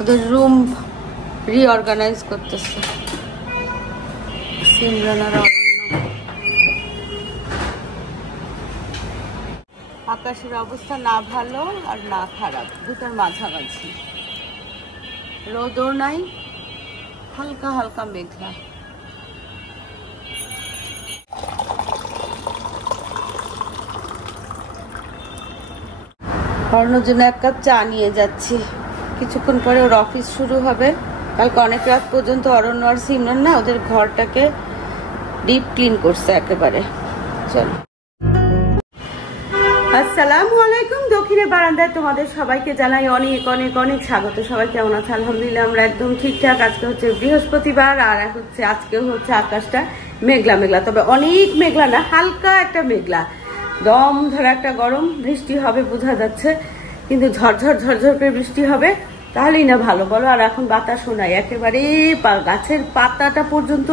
ওদের room reorganise করতেছে সিমরান আর অরণ্য। আকাশের অবস্থা না ভালো আর না খারাপ, দুটার মাঝামাঝি, রোদও নাই, হালকা হালকা মেঘলা। অরণ্যর জন্য 1 কাপ চা নিয়ে যাচ্ছি, কিছুক্ষণ পরে ওর অফিস শুরু হবে। কালকে অনেক রাত পর্যন্ত অরণ্য আর সিমরান না ওদের ঘরটাকে ডিপ ক্লিন করছে একেবারে। চল, আসসালামু আলাইকুম। দক্ষিণের বারান্দায় তোমাদের সবাইকে জানাই অনেক অনেক অনেক স্বাগত। সবাই কেমন আছে? আলহামদুলিল্লাহ আমরা একদম ঠিকঠাক। আজকে হচ্ছে বৃহস্পতিবার আর আজকেও হচ্ছে আকাশটা মেঘলা মেঘলা, তবে অনেক মেঘলা না, হালকা একটা মেঘলা, দম ধরা একটা গরম। বৃষ্টি হবে বোঝা যাচ্ছে, কিন্তু ঝরঝর ঝরঝর করে বৃষ্টি হবে তাহলেই না ভালো বলো। আর এখন বাতাসও নাই, একেবারে গাছের পাতাটা পর্যন্ত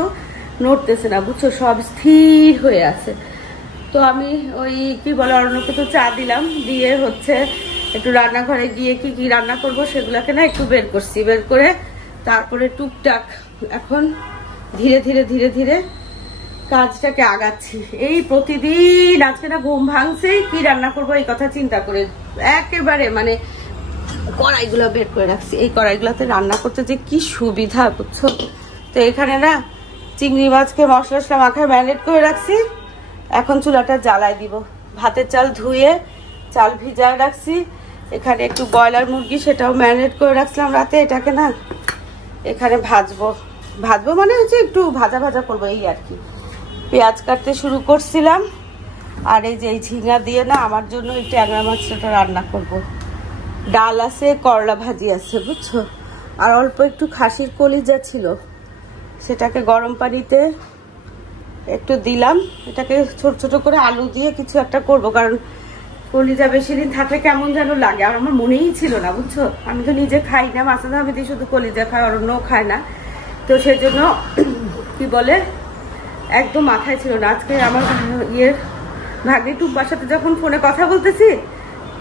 নড়তেছে না, বুঝছো, সব স্থির হয়ে আছে। তো আমি ওই কি বলে অরণ্যকে তো চা দিলাম, দিয়ে হচ্ছে একটু রান্নাঘরে গিয়ে কি কি রান্না করব সেগুলাকে না একটু বের করছি, বের করে তারপরে টুকটাক এখন ধীরে ধীরে ধীরে ধীরে কাজটাকে আগাচ্ছি। এই প্রতিদিন আজকে না ঘুম ভাঙছেই কি রান্না করব এই কথা চিন্তা করে একেবারে মানে কড়াইগুলো বের করে রাখছি। এই কড়াইগুলোতে রান্না করতে যে কি সুবিধা, বুঝছো। তো এখানে না চিংড়ি মাছকে মশলা মাখায় ম্যারিনেট করে রাখছি, এখন চুলাটা জ্বালাই দিব। ভাতের চাল ধুয়ে চাল ভিজায় রাখছি, এখানে একটু ব্রয়লার মুরগি সেটাও ম্যারিনেট করে রাখছিলাম রাতে, এটাকে না এখানে ভাজবো মানে হচ্ছে একটু ভাজা ভাজা করবো এই আর কি। পেঁয়াজ কাটতে শুরু করছিলাম, আর এই যে এই ঝিঙা দিয়ে না আমার জন্য এই ট্যাংরা মাছটা রান্না করব। ডাল আছে, করলা ভাজি আছে, বুঝছো, আর অল্প একটু খাসির কলিজা ছিল, সেটাকে গরম পানিতে একটু দিলাম। এটাকে ছোট ছোট করে আলু দিয়ে কিছু একটা করব, কারণ কলিজা বেশি দিন থাকলে কেমন যেন লাগে, আর আমার মনেই ছিল না, বুঝছো। আমি তো নিজে খাই না, মাছটা আমি দিয়ে শুধু কলিজা খাই, অরণ্যও খায় না, তো সেজন্য কি বলে একদম মাথায় ছিল না। আজকে আমার ভাগ্নি টুম্পার সাথে যখন ফোনে কথা বলতেছি,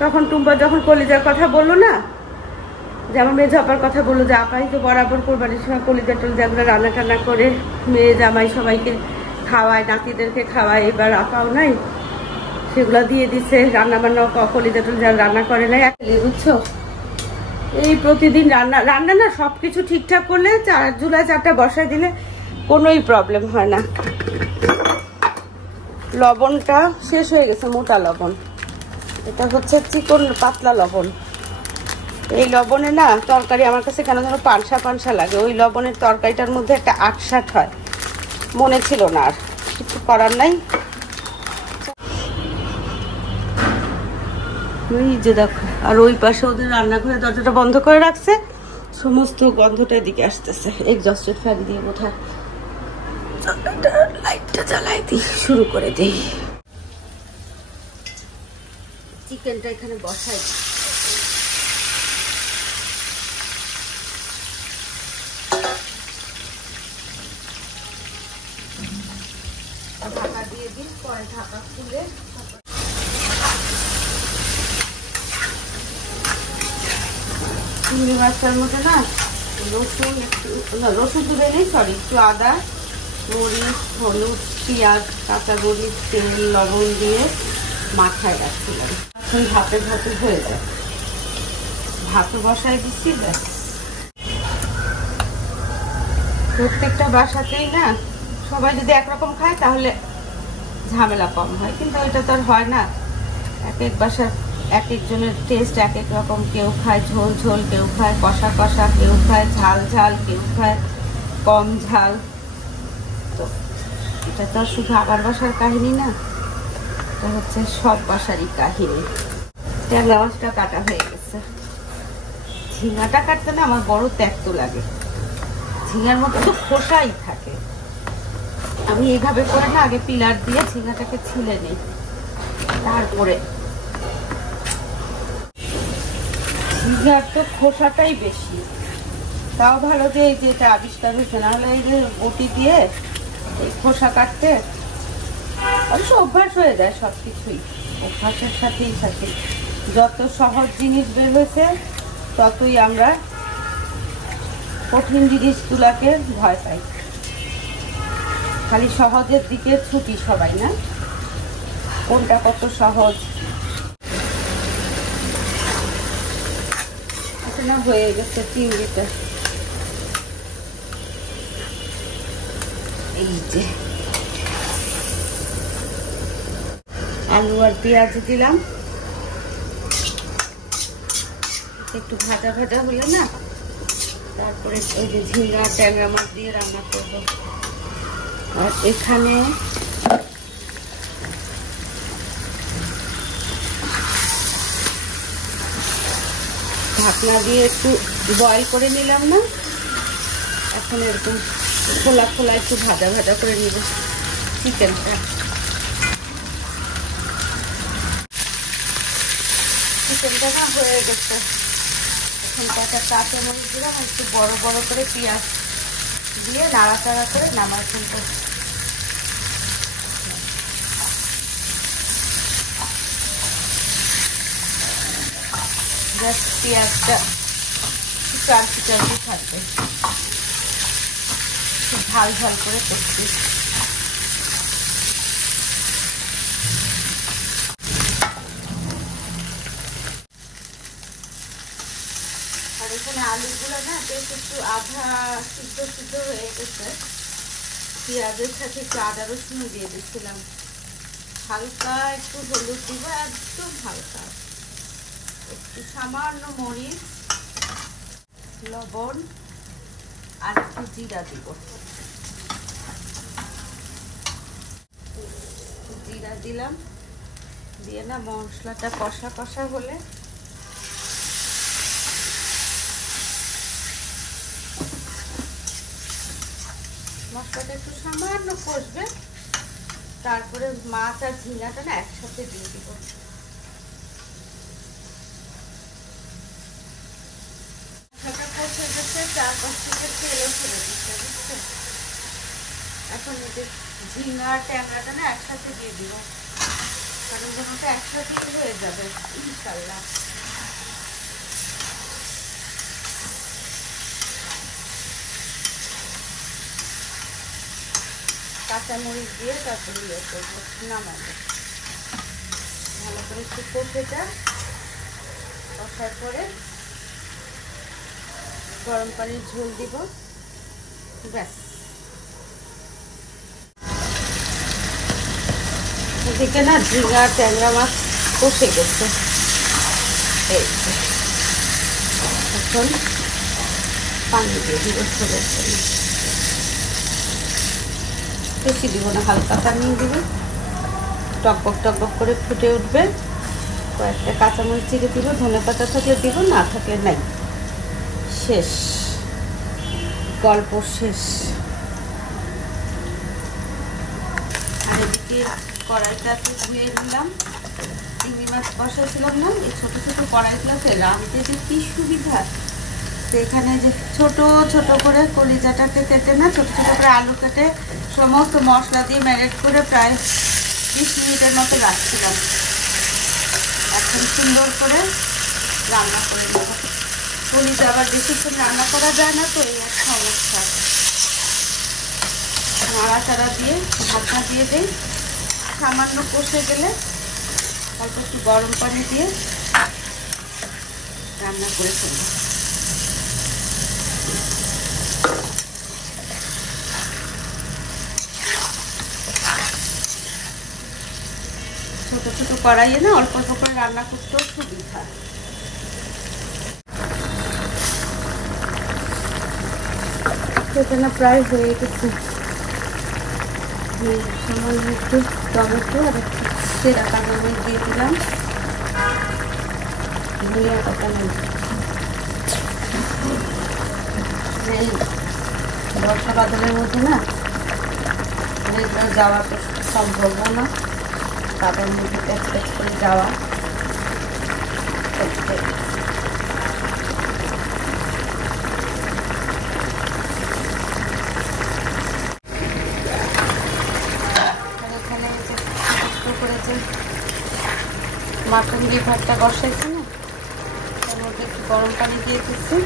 তখন টুম্পা যখন কলিজার কথা বললো না, যে আমার মেয়ে ঝাপার কথা বললো যে আপাই তো বরাবর কোরবানির সময় কলিজা টলিজাগুলো রান্না টান্না করে মেয়ে জামাই সবাইকে খাওয়ায়, নাতিদেরকে খাওয়ায়, এবার আপাও নাই, সেগুলো দিয়ে দিছে। রান্না বান্না কলিজা টলিজা রান্না করে নাই, বুঝছো। এই প্রতিদিন রান্না না সবকিছু ঠিকঠাক করলে জুলাই 4টা বসায় দিলে কোনোই প্রবলেম হয় না। লবণটা শেষ হয়ে গেছে, মোটা লবণ, এটা হচ্ছে চিকন পাতলা লবণ। এই লবণে না তরকারি আমার কাছে কেন যেন পানসা পানসা লাগে, ওই লবণের তরকারিটার মধ্যে একটা আটসাট হয়, মনে ছিল না, আর কিছু করার নাই। ওই যে দেখো, আর ওই পাশে ওদের রান্নাঘরে দরজাটা বন্ধ করে রাখছে, সমস্ত গন্ধটা এদিকে আসতেছে এক্সস্টেড ফ্যান দিয়ে বোধহয়। লাইটটা জ্বালাই দিই, শুরু করে দিই। চিকেনটা এখানে বসাই দিই। ঢাকা দিয়ে দিই, পরে ঢাকা খুলে চিংড়ি মাছটার মধ্যে না রসুন রসুন তুলে নেই, সরি, একটু আদা, মরিচ, হলুদ, পেঁয়াজ, কাঁচা মরিচ, তেল, লবণ দিয়ে মাখায় রাখছিলাম। এখন ভাতে ভাতে হয়ে যায়, ভাতও বসাই দিচ্ছি। ব্যাস, প্রত্যেকটা বাসাতেই না সবাই যদি একরকম খায় তাহলে ঝামেলা কম হয়, কিন্তু ওইটা তো আর হয় না। এক এক বাসার এক একজনের টেস্ট এক এক রকম, কেউ খায় ঝোল ঝোল, কেউ খায় কষা কষা, কেউ খায় ঝাল ঝাল, কেউ খায় কম ঝাল। তো এটা তো আর শুধু আমার বাসার কাহিনী না, এটা হচ্ছে সব বাসারই কাহিনী। ট্যাংরা মাছটা কাটা হয়ে গেছে। ঝিঙাটা কাটতে না আমার বড় ত্যাক্ত লাগে, ঝিঙার মধ্যে তো খোসাই থাকে। আমি এইভাবে করে না আগে পিলার দিয়ে ঝিঙাটাকে ছিলে নিই, তারপরে ঝিঙার তো খোসাটাই বেশি। তাও ভালো যে এই যে এটা আবিষ্কার হয়েছে, না হলে এই যে বটি দিয়ে এই খোসা কাটতে অবশ্য অভ্যাস হয়ে যায়, সবকিছুই অভ্যাসের সাথেই থাকে। যত সহজ জিনিস বের হয়েছে ততই আমরা কঠিন জিনিসগুলোকে ভয় পাই, খালি সহজের দিকে ছুটি সবাই, না কোনটা কত সহজ। এখানে হয়ে গেছে চিংড়িটা। এই যে আলু আর পেঁয়াজ দিলাম, একটু ভাজা ভাজা হলে না তারপরে ওই যে ঝিঙ্গা ট্যাংরা মাছ দিয়ে রান্না করবো। আর এখানে ঢাকনা দিয়ে একটু বয়েল করে নিলাম না, এখন এরকম খোলা খোলা একটু ভাজা ভাজা করে নিব চিকেনটা। চিকেনটা না হয়ে গেছে, এখন কটা কাঁচামরিচ দিলাম, একটু বড় বড় করে পেঁয়াজ দিয়ে নাড়াচাড়া করে নামাই ফেলবো। জাস্ট পেঁয়াজটা চালচি চালচি থাকবে, ঝাল ঝাল করে করছি। আর এখানে আলুগুলো না বেশ একটু আধা সিদ্ধ সিদ্ধ হয়ে গেছে, পেঁয়াজের সাথে একটু আদা রসুন দিয়ে দিচ্ছিলাম, হালকা একটু হলুদ দিব, একদম হালকা, একটু সামান্য মরিচ, লবণ আর একটু জিরা দিব। জিরা দিলাম, দিয়ে না মশলাটা কষা কষা হলে মশলাটা একটু সামান্য কষবে, তারপরে মাছ আর ঝিঙ্গাটা না একসাথে দিয়ে দিব। এখন এই যে ঝিঙ্গা ট্যাংরাটা না একসাথে দিয়ে দিব, কারণ ওটা একসাথে হয়ে যাবে ইনশাল্লাহ। কাঁচামরিচ দিয়ে তারপরে ইয়ে করবো, নামাবো। ভালো করে একটু কষেটা কষার পরে গরম পানির ঝোল দিব, ব্যাস। এদিকে না ঝিঙ্গা ট্যাংরা মাছ কষে গেছে, এখন পানি দিয়ে দিব ঝোলের জন্য। বেশি দিব না, হালকা পানি দিব, টকবক টকবক করে ফুটে উঠবে। কয়েকটা কাঁচামরিচ চিড়ে দিব, ধনেপাতা থাকলে দিব, না থাকলে নাই, শেষ, গল্প শেষ। আর এদিকে কড়াইটা একটু ধুয়ে নিলাম, চিংড়ি মাছ বসাইছিলাম না, এই ছোটো ছোটো কড়াইগুলোতে রাঁধতে যে কি সুবিধা। তো এখানে যে ছোট ছোট করে কলিজাটাকে কেটে না ছোট ছোট করে আলু কেটে সমস্ত মশলা দিয়ে ম্যারিনেট করে প্রায় 20 মিনিটের মতো রাখছিলাম। এখন সুন্দর করে রান্না করে নেব। কলিজা আবার বেশিক্ষণ রান্না করা যায় না, তো এই একটা অবস্থা। নাড়াচাড়া দিয়ে ঢাকা দিয়ে দিই, সামান্য কষে গেলে অল্প একটু গরম পানি দিয়ে রান্না করে ফেলব। ছোট ছোট কড়াইয়ে না অল্প অল্প করে রান্না করতেও সুবিধা। এখানে প্রায় হয়ে গেছে, সামান্য একটু টমেটো আর একটু সেরা কাঁচামরিচ দিয়ে দিলাম, ধনিয়া পাতা নেই। এই বর্ষা বাদলের মধ্যে না রেগুলার যাওয়া তো সম্ভব না, তাদের মধ্যে প্যাচ প্যাচ করে যাওয়া। মাটন লিভারটা বসাইছি না, তার মধ্যে একটু গরম পানি দিয়ে দিচ্ছি,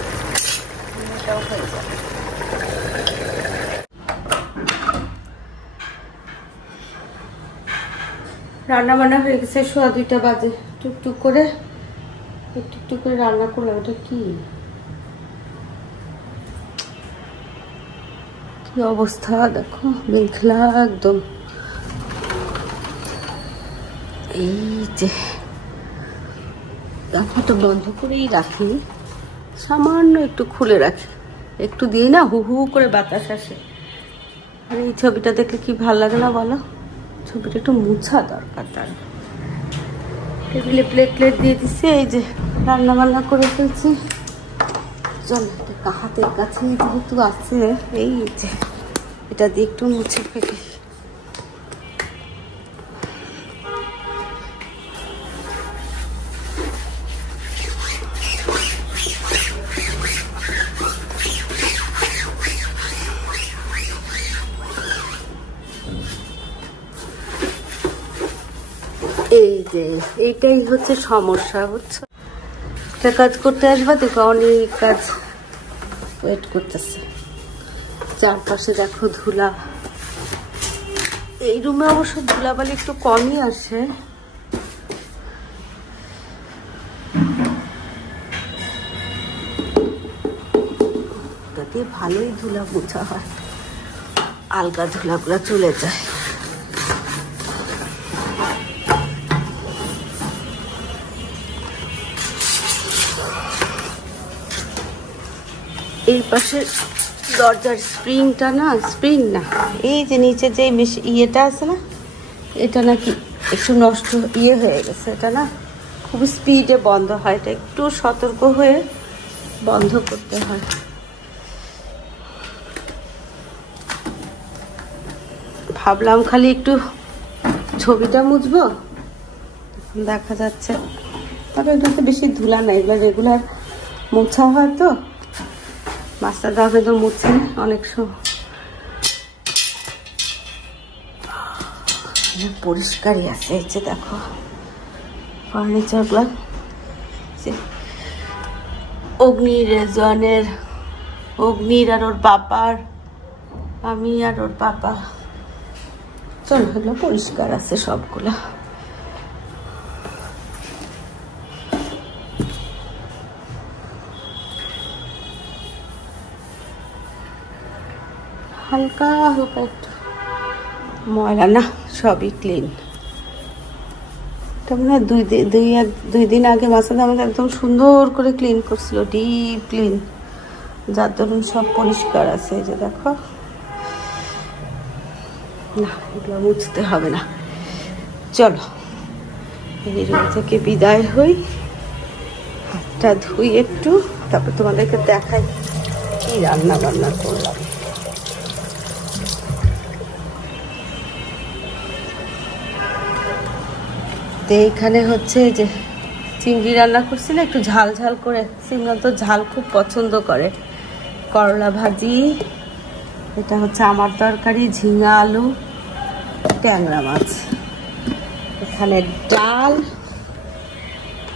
এটাও হয়ে যাবে। রান্না বান্না হয়ে গেছে, 2:15 বাজে। টুকটুক করে রান্না করলাম। ওটা কি অবস্থা দেখো, মেঘলা একদম। এই যে আমি তো বন্ধ করেই রাখি, সামান্য একটু খুলে রাখি, একটু দিয়ে না হু হু করে বাতাস আসে। আর এই ছবিটা দেখলে কি ভালো লাগে না বলো? ছবিটা একটু মুছা দরকার। তার টেবিলে প্লেট দিয়ে দিচ্ছে। এই যে রান্না বান্না করে ফেলছি। চলো হাতের কাছে যেহেতু আছে, এই যে এটা দিয়ে একটু মুছে ফেলি। এই যে এইটাই হচ্ছে সমস্যা, বুঝছো? একটা কাজ করতে আসবা, দেখো অনেক কাজ ওয়েট করতেছে। চারপাশে দেখো ধুলা। এই রুমে অবশ্য ধুলাবালি একটু কমই আসে। তাতে ভালোই ধুলা মোছা হয়, আলগা ধুলাগুলা চলে যায়। এই পাশে দরজার স্প্রিংটা না, স্প্রিং না, এই যে নিচে যে ইয়েটা আছে না, এটা নাকি একটু নষ্ট হয়ে গেছে। এটা না খুব স্পিডে বন্ধ হয়, এটা একটু সতর্ক হয়ে বন্ধ করতে হয়। ভাবলাম খালি একটু ছবিটা মুছবো, দেখা যাচ্ছে তবে এটাতে বেশি ধুলা নাই, এগুলো রেগুলার মোছা হয় তো। মাস্টার দাবে তো মুছে অনেক সময়, পরিষ্কারই আছে। এই যে দেখো ফার্নিচার গুলা, অগ্নির আর ওর বাবার, আমি আর ওর বাবা, চলো এগুলো পরিষ্কার আছে সবগুলা। হালকা হালকা একটু ময়লা না, সবই ক্লিন। মনে হয় দুই দিন আগে মাসাদ আমাদের একদম সুন্দর করে ক্লিন করছিল, ডিপ ক্লিন, যার দরুন সব পরিষ্কার আছে। এই যে দেখো, না এগুলো মুছতে হবে না। চলো এই রুম থেকে বিদায় হই, হাতটা ধুই একটু, তারপর তোমাদেরকে দেখাই কি রান্না বান্না করলাম। তো এইখানে হচ্ছে যে চিংড়ি রান্না করছি না, একটু ঝাল ঝাল করে। সিমরান তো ঝাল খুব পছন্দ করে। করলা ভাজি, এটা হচ্ছে আমার তরকারি, ঝিঙা আলু, ট্যাংরা মাছ, এখানে ডাল,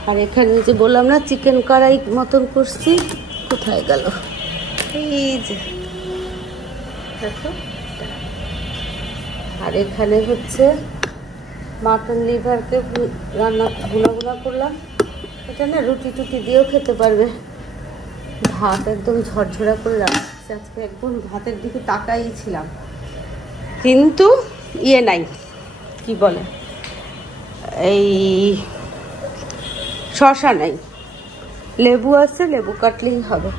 আর এখানে যে বললাম না চিকেন কড়াই মতন করছি, কোথায় গেল? এই যে দেখো। আর এখানে হচ্ছে মাটন লিভারকে গুলা করলাম। এটা না রুটি টুটি দিয়েও খেতে পারবে। ভাত একদম ঝরঝরা করে রাখছি আজকে, একদম ভাতের দিকে তাকাই ছিলাম, কিন্তু নাই, কি বলে, এই শসা নাই, লেবু আছে, লেবু কাটলেই হবে।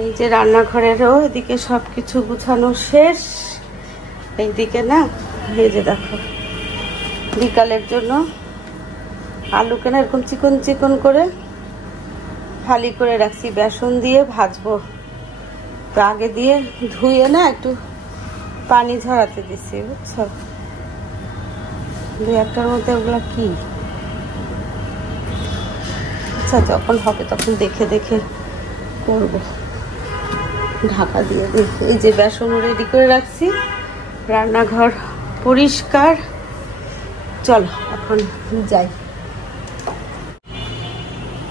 এই যে রান্নাঘরেরও এদিকে সব কিছু গুছানো শেষ। এইদিকে না এই যে দেখো, বিকালের জন্য আলুকে না এরকম চিকন চিকন করে ফালি করে রাখছি, বেসন দিয়ে ভাজবো। তো আগে দিয়ে ধুয়ে না একটু পানি ঝরাতে দিচ্ছি, বুঝছো? 2-1টার মধ্যে ওগুলা কি, আচ্ছা যখন হবে তখন দেখে দেখে করবো। ঢাকা দিয়ে দিই। এই যে বেসন রেডি করে রাখছি, রান্নাঘর পরিষ্কার। চলো এখন যাই।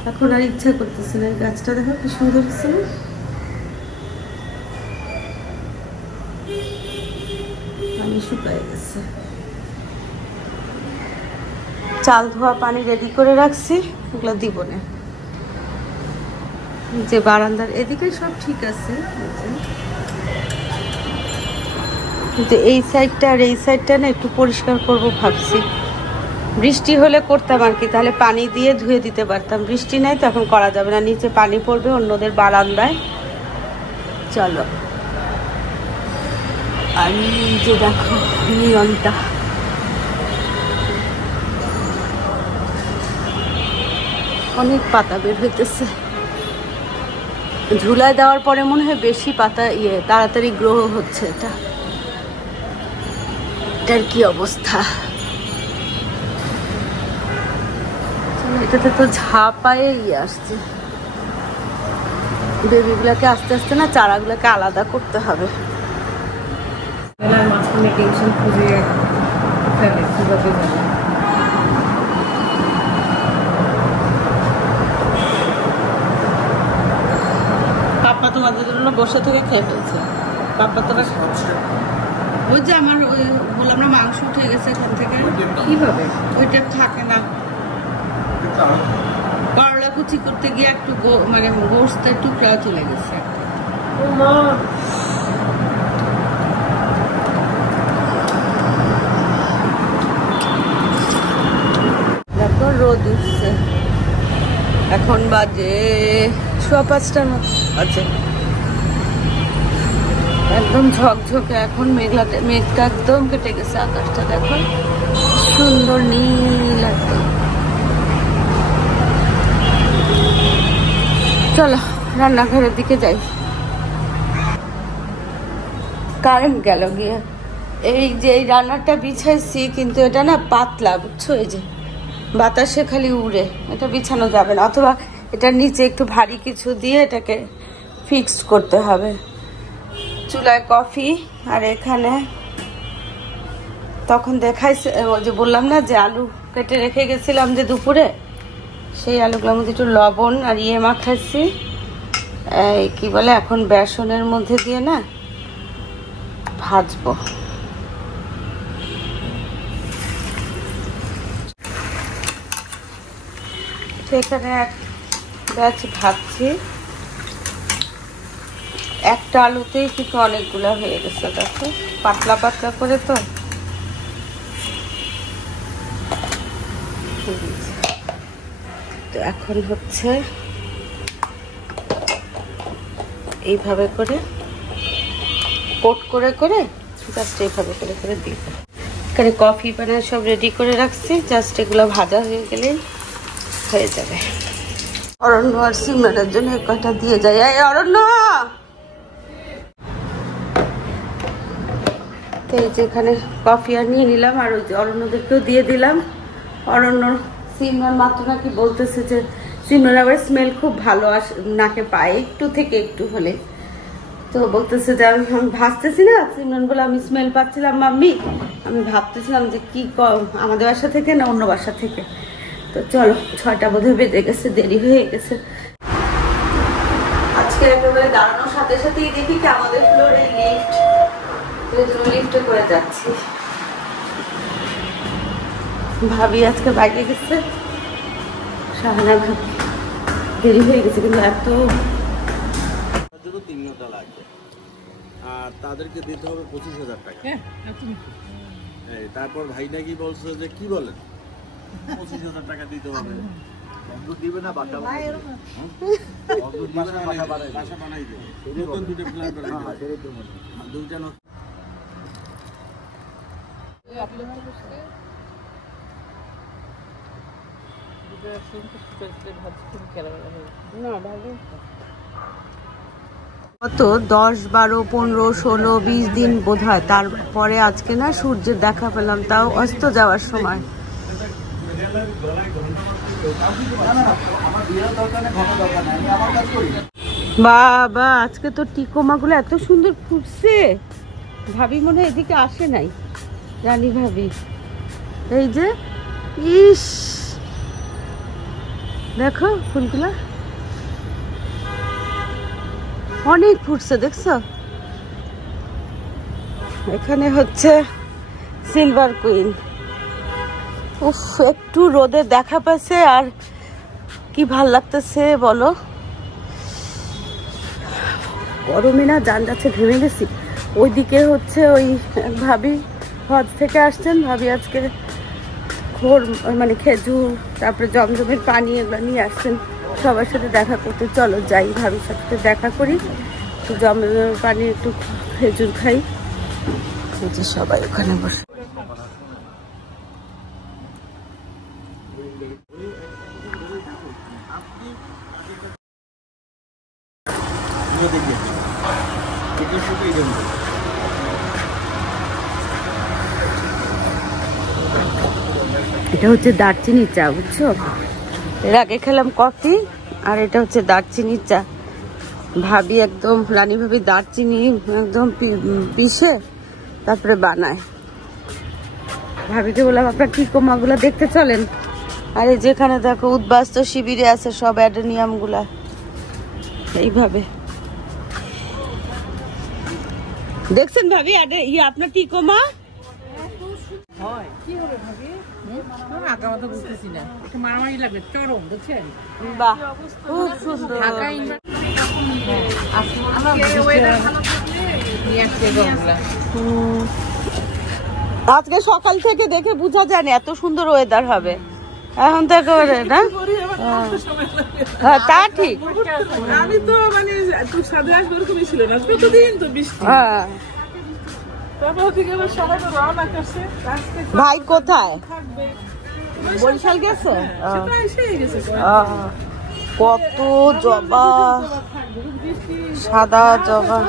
এখন আর ইচ্ছা করতেছে না। গাছটা দেখো কি সুন্দর ছিল, শুকায় গেছে। চাল ধোয়া পানি রেডি করে রাখছি, ওগুলো দিব না। যে বারান্দার এদিকে সব ঠিক আছে, কিন্তু এই সাইডটা আর এই সাইডটা না একটু পরিষ্কার করব ভাবছি। বৃষ্টি হলে করতাম আর কি, তাহলে পানি দিয়ে ধুয়ে দিতে পারতাম। বৃষ্টি নাই তো এখন করা যাবে না, নিচে পানি পড়বে অন্যদের বারান্দায়। চলো, আর যে দেখো নিয়নটা, অনেক পাতা বের হইতেছে। ঝুলায় দেওয়ার পরে মনে হয় বেশি পাতা তাড়াতাড়ি গ্রো হচ্ছে। এটার কি অবস্থা? এটাতে তো ঝাপায়ে আসছে। বেবিগুলাকে আস্তে আস্তে না চারাগুলাকে আলাদা করতে হবে। মাঝখানে টেনশন খুঁজে ফেলে কিভাবে যাবে। পাপ্পা তোমাদের জন্য বসে থেকে খেয়ে ফেলছে। পাপ্পা তো ওই যে আমার ওই বললাম না মাংস উঠে গেছে এখান থেকে, কিভাবে ওইটা থাকে না। করলা কুচি করতে গিয়ে একটু মানে গোস্তের টুকরা চলে গেছে। দেখো রোদ উঠছে, এখন বাজে 5:15 মতো আছে। একদম ঝকঝকে, এখন মেঘটা একদম কেটে গেছে। আকাশটা দেখো সুন্দর নীল একদম। চলো রান্নাঘরের দিকে যাই। কারেন্ট গেল গিয়ে। এই যে এই রান্নাটা বিছাইছি, কিন্তু এটা না পাতলা, বুঝছো? এই যে বাতাসে খালি উড়ে, এটা বিছানো যাবে না। অথবা এটার নিচে একটু ভারী কিছু দিয়ে এটাকে ফিক্সড করতে হবে। চুলায় কফি, আর এখানে তখন দেখাইছে, ওই যে বললাম না যে আলু কেটে রেখে গেছিলাম যে দুপুরে, সেই আলুগুলোর মধ্যে একটু লবণ আর মাখাইছি। এই কি বলে, এখন বেসনের মধ্যে দিয়ে না ভাজবো। সেখানে এক ব্যাচ ভাজছি, একটা আলুতেই কিন্তু অনেকগুলো হয়ে গেছে। দেখো পাতলা পাতলা করে তো। তো এখন হচ্ছে এইভাবে করে কোট করে করে জাস্ট এইভাবে করে করে দিব। এখানে কফি বানায় সব রেডি করে রাখছি, জাস্ট এগুলো ভাজা হয়ে গেলেই হয়ে যাবে। অরণ্য আর সিমরানের জন্য কয়টা দিয়ে যায়। এই অরণ্য, তো এই যে এখানে কফি আর নিয়ে নিলাম, আর ওই যে অরণ্যদেরকেও দিয়ে দিলাম। অরণ্য সিমরান মাত্র নাকি বলতেছে যে সিমরান আবার স্মেল খুব ভালো আসে, নাকে পায় একটু থেকে একটু হলে। তো বলতেছে যে আমি ভাবতেছি না, সিমরান বলে আমি স্মেল পাচ্ছিলাম মাম্মি, আমি ভাবতেছিলাম যে কি আমাদের বাসা থেকে না অন্য বাসা থেকে। তো চলো 6টা বোধহয় বেজে গেছে, দেরি হয়ে গেছে। আজকে একেবারে দাঁড়ানোর সাথে সাথেই দেখি কি আমাদের ফ্লোরে লিফট, লিফটে করে যাচ্ছি। ভাবি আজকে বাইরে গেছে, শাহানা ভাবি, দেরি হয়ে গেছে কিন্তু এত 3 ঘন্টা লাগবে। আর তাদেরকে দিতে হবে 25,000 টাকা। তারপর ভাই নাকি বলছে যে কি বলেন 25,000 টাকা দিতে হবে। দিবে না, বাসা বানাই দেবে, নতুন দুটো প্ল্যান করে দুইটা নতুন। কত 10, 12, 15, 16, 20 দিন বোধ হয়। তারপরে আজকে না সূর্যের দেখা পেলাম, তাও অস্ত যাওয়ার সময়। বাবা আজকে তো টিকোমা গুলো এত সুন্দর ফুটছে। ভাবি মনে হয় এদিকে আসে নাই, রানী ভাবি। এই যে ইস, দেখো ফুলগুলা অনেক ফুটছে, দেখছো? এখানে হচ্ছে সিলভার কুইন। উফ, একটু রোদে দেখা পাচ্ছে আর কি ভাল লাগতেছে বলো। গরমে না জান যাচ্ছে, ঘেমে গেছি। ওইদিকে হচ্ছে ওই ভাবি হজ থেকে আসছেন, ভাবি আজকে মানে খেজুর, তারপরে জমজমের পানি এগুলো নিয়ে আসছেন সবার সাথে দেখা করতে। চলো যাই, ভাবির সাথে দেখা করি, একটু জমজমের পানি, একটু খেজুর খাই। সবাই ওখানে বসে। এটা হচ্ছে দারচিনির চা, বুঝছো? এর আগে খেলাম কফি, আর এটা হচ্ছে দারচিনির চা। ভাবি একদম, রানী ভাবি দারচিনি একদম পিষে তারপরে বানায়। ভাবিকে বললাম আপনার টিকোমাগুলো দেখতে চলেন। আর এই যেখানে দেখো উদ্বাস্ত শিবিরে আছে সব অ্যাডেনিয়াম গুলা, এইভাবে দেখছেন ভাবি? আপনার টিকোমা কি হবে ভাবি? আঁকা মাথা বুঝতেছি না, একটু মারামারি লাগবে চরম, বুঝছেন? বাহ, খুব সুন্দর। আজকে সকাল থেকে দেখে বোঝা যায় না এত সুন্দর ওয়েদার হবে। এখন তো একেবারে না, হ্যাঁ তা ঠিক। আমি তো মানে সাদে আসবে এরকমই ছিল না, প্রতিদিন তো বৃষ্টি। হ্যাঁ, ভাই কোথায়? বরিশাল গেছে? কত জবা, সাদা জবা।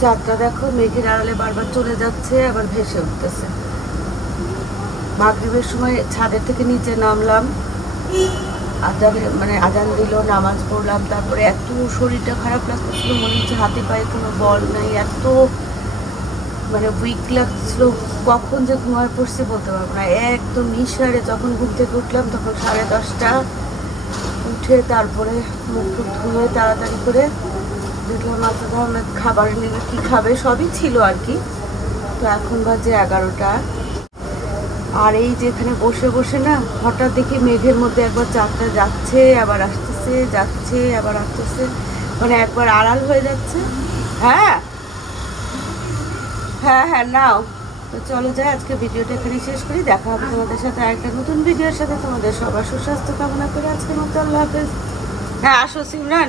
চাঁদটা দেখো মেঘের আড়ালে বারবার চলে যাচ্ছে, আবার ভেসে উঠতেছে। মাগরিবের সময় ছাদের থেকে নিচে নামলাম, আজান দিল, নামাজ পড়লাম, তারপরে এত শরীরটা খারাপ লাগতেছিল, মনে হচ্ছে হাতে পায়ে কোনো বল নাই, এত মানে উইক লাগছিল। কখন যে ঘুমায় পড়ছে বলতে পারবো না, একদম নিঃসারে। যখন ঘুম থেকে উঠলাম তখন 10:30, উঠে তারপরে মুখ টুক ধুয়ে তাড়াতাড়ি করে দেখলাম মাসুদ আহমেদ খাবার নিয়ে কি খাবে, সবই ছিল আর কি। তো এখন বাজে 11টা। আর এই যেখানে বসে বসে না হঠাৎ দেখি মেঘের মধ্যে একবার চাঁদটা যাচ্ছে আবার আসতেছে, যাচ্ছে আবার আসতেছে, মানে একবার আড়াল হয়ে যাচ্ছে। হ্যাঁ হ্যাঁ হ্যাঁ, নাও। তো চলো যাই, আজকে ভিডিওটা এখানে শেষ করি। দেখা হবে তোমাদের সাথে আরেকটা নতুন ভিডিওর সাথে। তোমাদের সবার সুস্বাস্থ্য কামনা করে আজকের মতো আল্লাহ হাফেজ। হ্যাঁ আসো সিমরান।